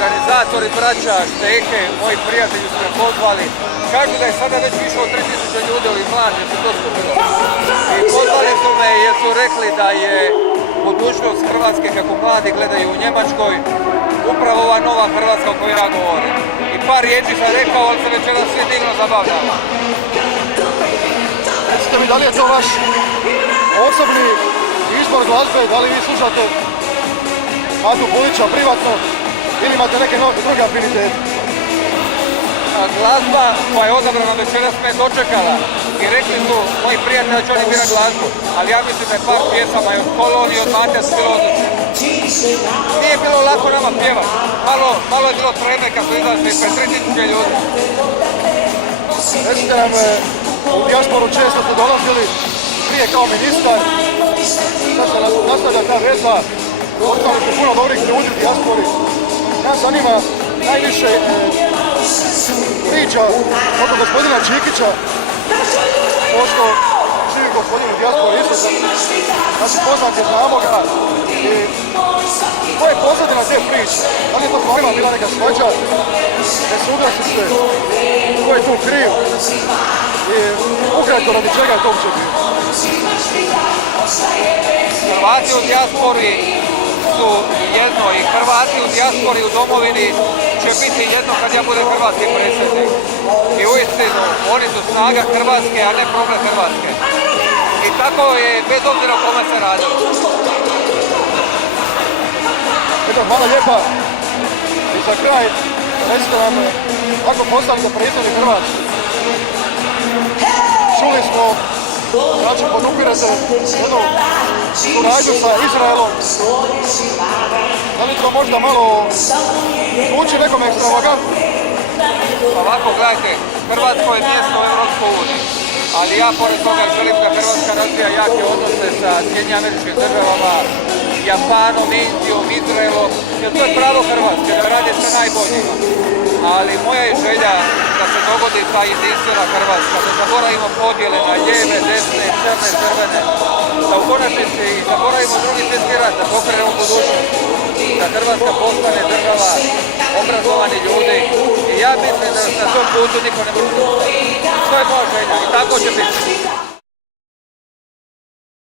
organizatori, braća, Šteke, moji prijatelji su me pozvali. Kažu da je sada već više od 3000 ljudi ovih mlađe se to skupilo. I pozvali su me jer su rekli da je budućnost Hrvatske, kako mladi gledaju u Njemačkoj, upravo ova nova Hrvatska o kojoj ja govorim. I par riječi sam rekao, ali se večeras svi divno zabavljamo. Recite mi, da li je to vaš osobni izbor glazbe, da li vi slušate Matu Bulića privatno ili imate neke druge afinitete? Glazba koja je odabrana večeras me dočekala i rekli su moji prijatelji da će oni birat glazbu, ali ja mislim da je par pjesama i od Koloni i od Mate su bilo odlične. Nije bilo lako nama pjevati, malo je bilo treme kad su izlazili pred 3000 ljudi. Recite nam, u dijasporu često ste dolazili, prije kao ministar, sad se nastavlja ta veza, ostali ste puno dobrih ljudi u dijaspori. Nas zanima najviše priča oko gospodina Čikića, pošto živi gospodin u dijaspori isto, znači poznat je, znamo ga. I ko je pozadina te priče? Da li je to stvarima bila neka svađa, nesuglasice, ko je tu kriv? I ukratko radi čega je to uopće bilo? Hrvati u dijaspori su jedno i Hrvati u dijaspori u domovini će biti jedno kad ja budem hrvatski predsjednik. I uistinu, oni su snaga Hrvatske, a ne problem Hrvatske. I tako je bez obzira o kome se radi. Eto, hvala lijepa. I za kraj, recite nam, kako postali za predsjednik Hrvatske? Čuli smo, znači podupirate jednu suradnju sa Izraelom. Da li to možda malo zvuči nekom ekstravagantno? Ovako, gledajte, Hrvatsko je mjesto u Europskoj uniji, ali ja pored toga želim da Hrvatska razvija jake odnose sa Sjedinjenim Američkim Državama, Japanom, Indijom, Izraelom, jer to je pravo Hrvatske, da radi sa najboljima. Ali moja je želja da se dogodi ta jedinstvena Hrvatska, da zaboravimo podjele na lijeve, desne, crne, crvene, da u konačnici zaboravimo drugi svjetski rat, da pokrenemo budućnost, da Hrvatska postane država obrazovani ljudi. I ja mislim da na tom putu niko ne može. To je moja želja i tako će biti.